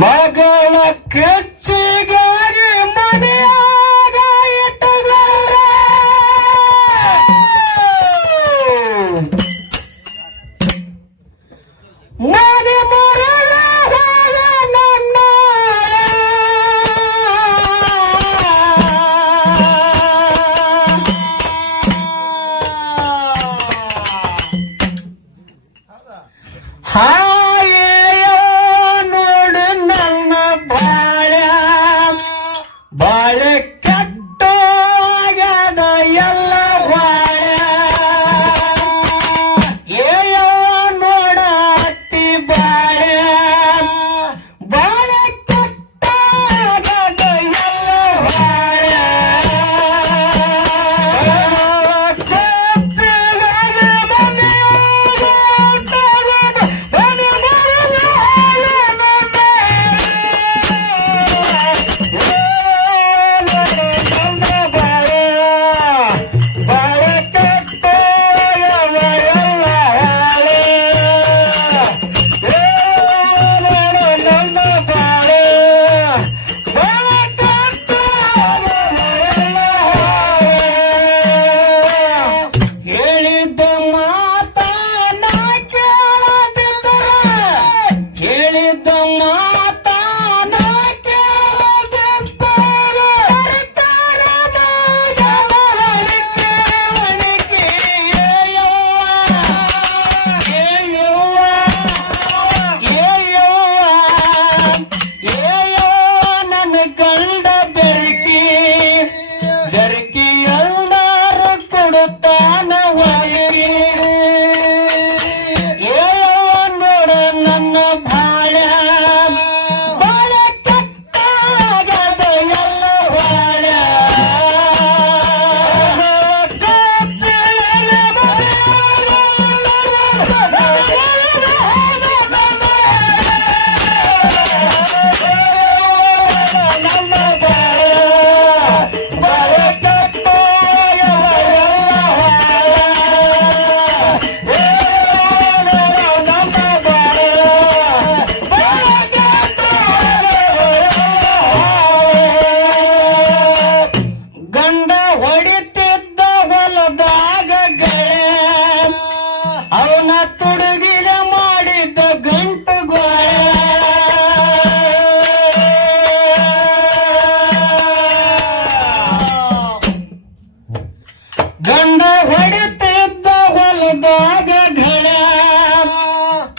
ಮಗಳ ಕಚ್ಚಿಗಾರಿ ಮನೆಯ হ্যাঁ ತೊಡಗಿಲ ಮಾಡಿದ್ದ ಗಂಟು ಗಂಡ ಹೊಡೆತಿದ್ದ ಹೊಲದಾಗ ಘಳ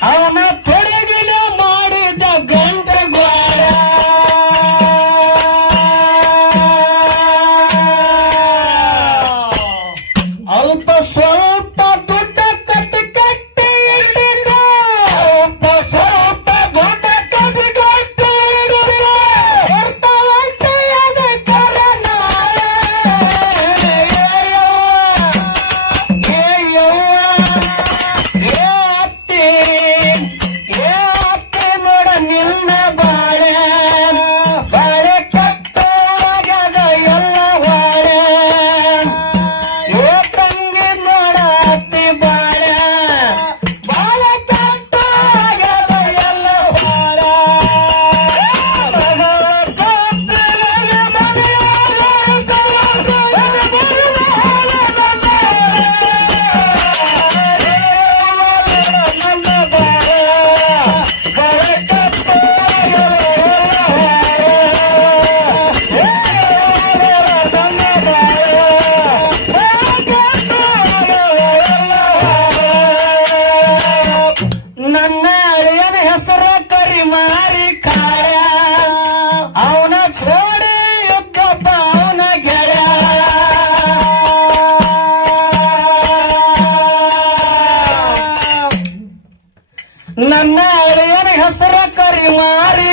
ಅವನ ತೊಡಗಿಲ ಮಾಡಿದ ಗಂಡ ಗೋಳ. ಅಲ್ಪ ಸ್ವಲ್ಪ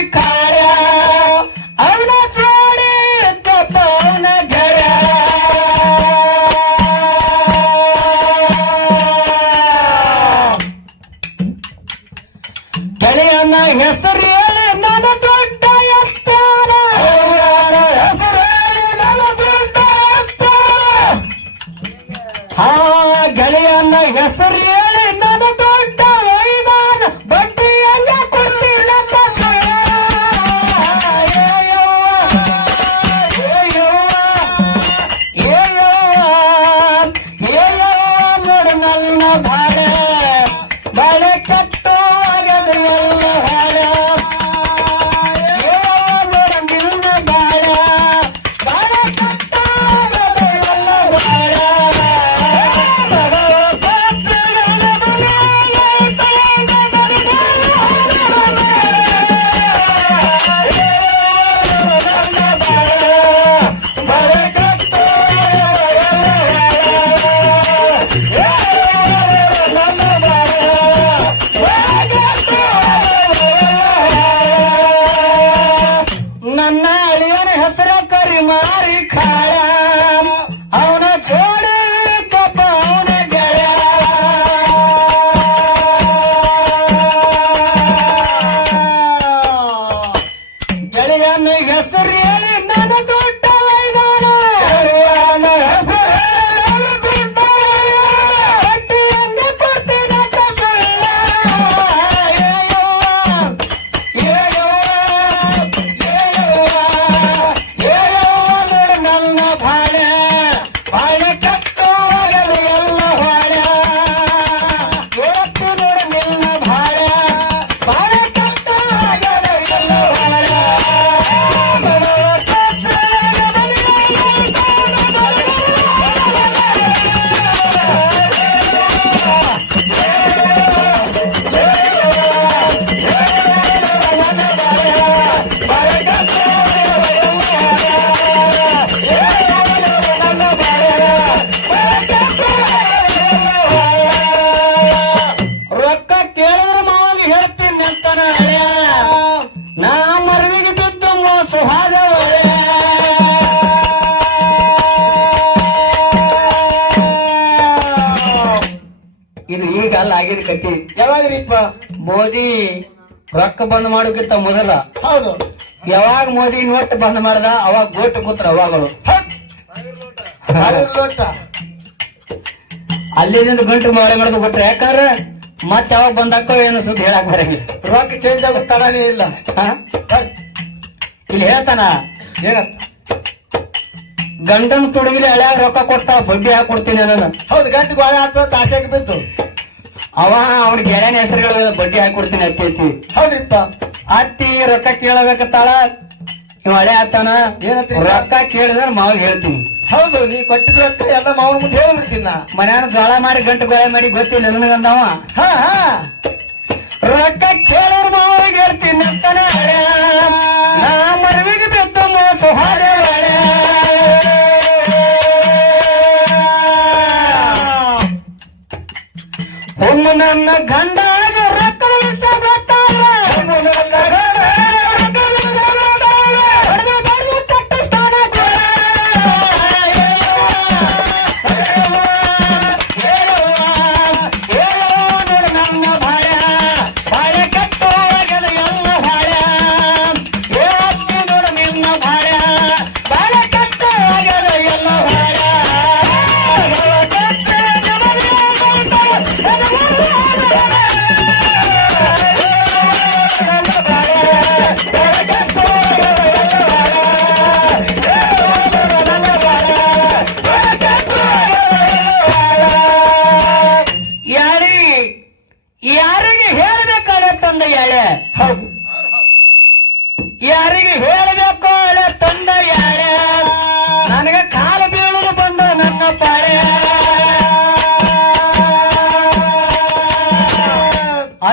cara. ನನ್ನ ಬಾಳೆ ಯಾವಾಗ್ರಿಪ್ಪ ಮೋದಿ ರೊಕ್ಕ ಬಂದ್ ಮಾಡೋಕ್ಕಿಂತ ಮೊದಲ. ಹೌದು. ಯಾವಾಗ ಮೋದಿ ನೋಟ್ ಬಂದ್ ಮಾಡ್ದ ಅವಾಗ ಗೋಟ್ ಕೂತ್ರ ಅವಾಗಲು. ಅಲ್ಲಿಂದ ಗಂಟು ಮಾಳೆ ಮಾಡೋದು ಬಿಟ್ರೆ ಯಾಕಂದ್ರೆ ಮತ್ತೆ ಯಾವಾಗ ಬಂದಾಕೋ ಏನು ಸುದ್ದಿ ಹೇಳಕ್ ಬರಂಗಿಲ್ಲ. ರೊಕ್ಕ ಚೇಂಜ್ ಆಗೋ ತಡನೇ ಇಲ್ಲ. ಇಲ್ಲಿ ಹೇಳ್ತಾನ. ಏನಂತ? ಗಂಡನ ತುಡುಗಿಲಿ ಹಳ್ಯಾಗ ರೊಕ್ಕ ಕೊಟ್ಟ ಬಡ್ಡಿ ಹಾಕಿ ಕೊಡ್ತೀನಿ ನಾನು ಹೌದು ಗಂಟು ಗೋಳೆ ಆತ ಆಸೆಗೆ ಬಿದ್ದು. ಅವ ಅವ್ನ ಗೆಳೆಯನ ಹೆಸರುಗಳ ಬಡ್ಡಿ ಹಾಕಿ ಕೊಡ್ತೀನಿ ಅತ್ತಿ ಅತ್ತಿ. ಹೌದ್ರಿಪ್ಪ. ಅತ್ತಿ ರೊಕ್ಕ ಕೇಳಬೇಕತ್ತಾಳ? ನೀವ್ ಹಳೆ ಆತನ? ಏನಂತ್ರಿ? ರೊಕ್ಕ ಕೇಳಿದ್ರೆ ಮಾವ್ ಹೇಳ್ತೀನಿ. ಹೌದು ನೀ ಕೊಟ್ಟಿದ್ ರೊಕ್ಕ ಎಲ್ಲ ಮಾವನ ಮುಂದೆ ಹೇಳ್ಬಿಡ್ತೀನಿ ನಾ. ಮನ್ಯಾನ ಜೋಳ ಮಾಡಿ ಗಂಟು ಬೇಳೆ ಮಾಡಿ ಗೊತ್ತಿಲ್ಲ ನನಗಂದವ. ಹಾ ಹಾ. ರೊಕ್ಕ ಕೇಳೋರ್ ಮಾವಿಗೆ ಹೇಳ್ತೀನಿ ಅಂತಾನೆ. ಹಳೆ ನಾ ಮರವಿಗೆ ಬಿದ್ದ ಮೋಸ ಹಳೆ. ಒಮ್ಮೆ ನನ್ನ ಗಂಡಾಗ ರೊಕ್ಕದ ವಿಷಯ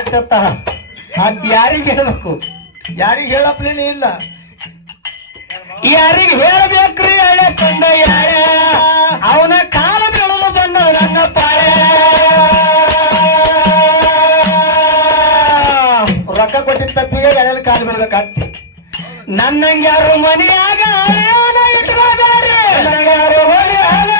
ಆಗ್ತತ್ತ ಅದ್ ಯಾರಿಗೆ ಹೇಳ್ಬೇಕು? ಯಾರಿಗೆ ಹೇಳಪ್ಲೇನೆ ಇಲ್ಲ. ಯಾರಿಗೆ ಹೇಳ್ಬೇಕ್ರಿ ಹಳೆ ಕಂಡ ಯಾರ ಅವನ ಕಾಲ ಬೆಳೆದು ಬಂದ ರಂಗಪ್ಪ ರೊಕ್ಕ ಕೊಟ್ಟಿದ್ದ ತಪ್ಪಿಗೆ ಎಳೆಯಲ್ಲಿ ಕಾಲು ಬೆಳಬೇಕಾಗ್ತಿ? ನನ್ನಂಗೆ ಯಾರು ಮನೆಯಾಗ ಇಟ್ಕೋತಾರೆ ಯಾರು ಮನೆಯಾಗ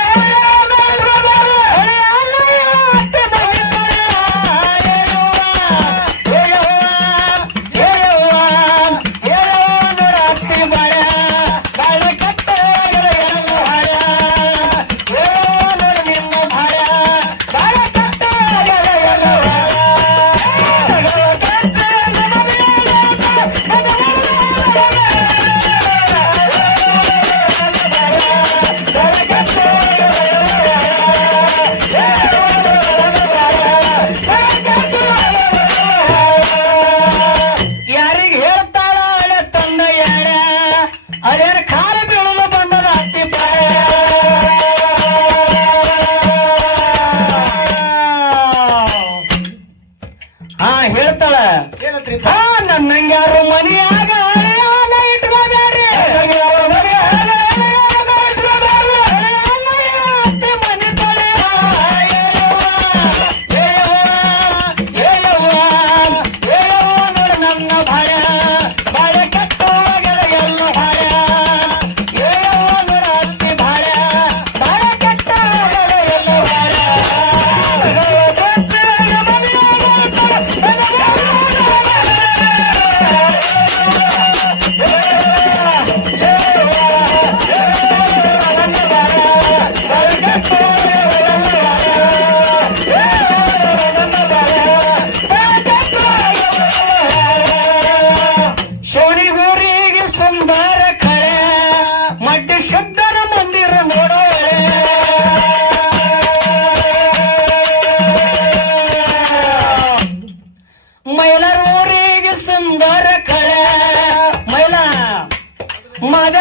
ಹೇಳ್ತಾಳ. ಏನಂತ್ರಿಪ್ಪ ಹಾ ನನ್ನಂಗ್ಯಾರು ಮನಿಯಾಗ ಮದ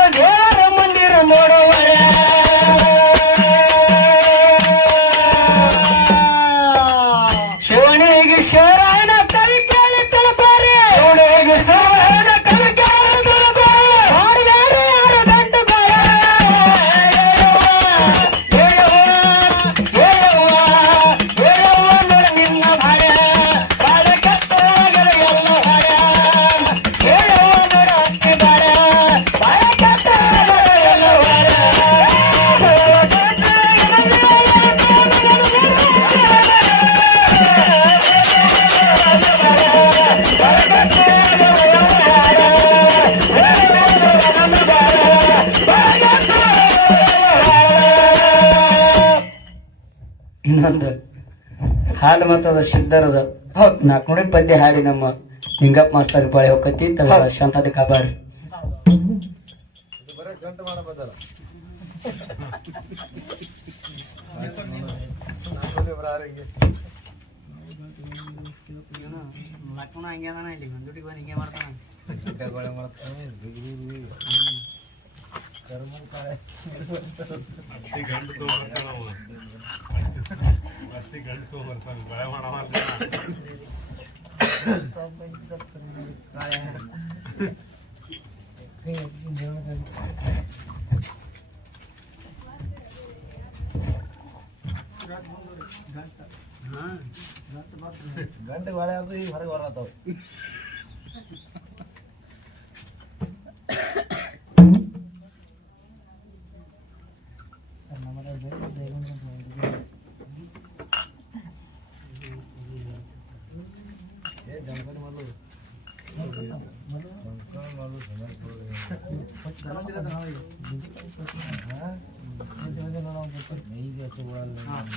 ಇನ್ನೊಂದು ಹಾಲು ಮತ್ತದ ಸಿದ್ಧರದ. ನಾಲ್ಕು ನುಡಿ ಪದ್ಯ ಹಾಡಿ ನಮ್ಮ ಹಿಂಗಪ್ಪ ಮಾಸ್ತರ್ ಬಾಳೆ ಹೋಗತಿ ಶಾಂತತೆ ಶಾಂತದ ಕಾಪಾಡ್ರಿ ಲಕ್ಷ್ಮಣ ಹಂಗೆ ಅದಾನ ಇಲ್ಲಿ ಮಂಜುಟಿಗೆ ಬಂದು ಹಿಂಗೆ ಮಾಡ್ತಾನ. ಗಂಟೆ ಬಾಳೆ ಅದು ಈಗ ಹೊರಗೆ చూడాలి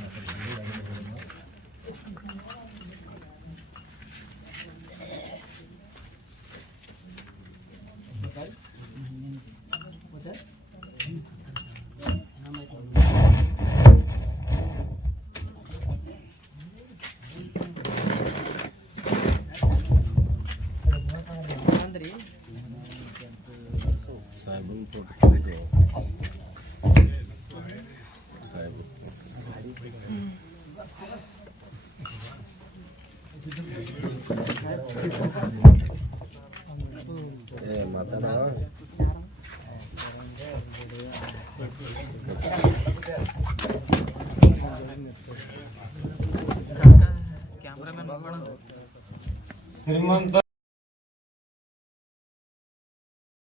श्रीमंत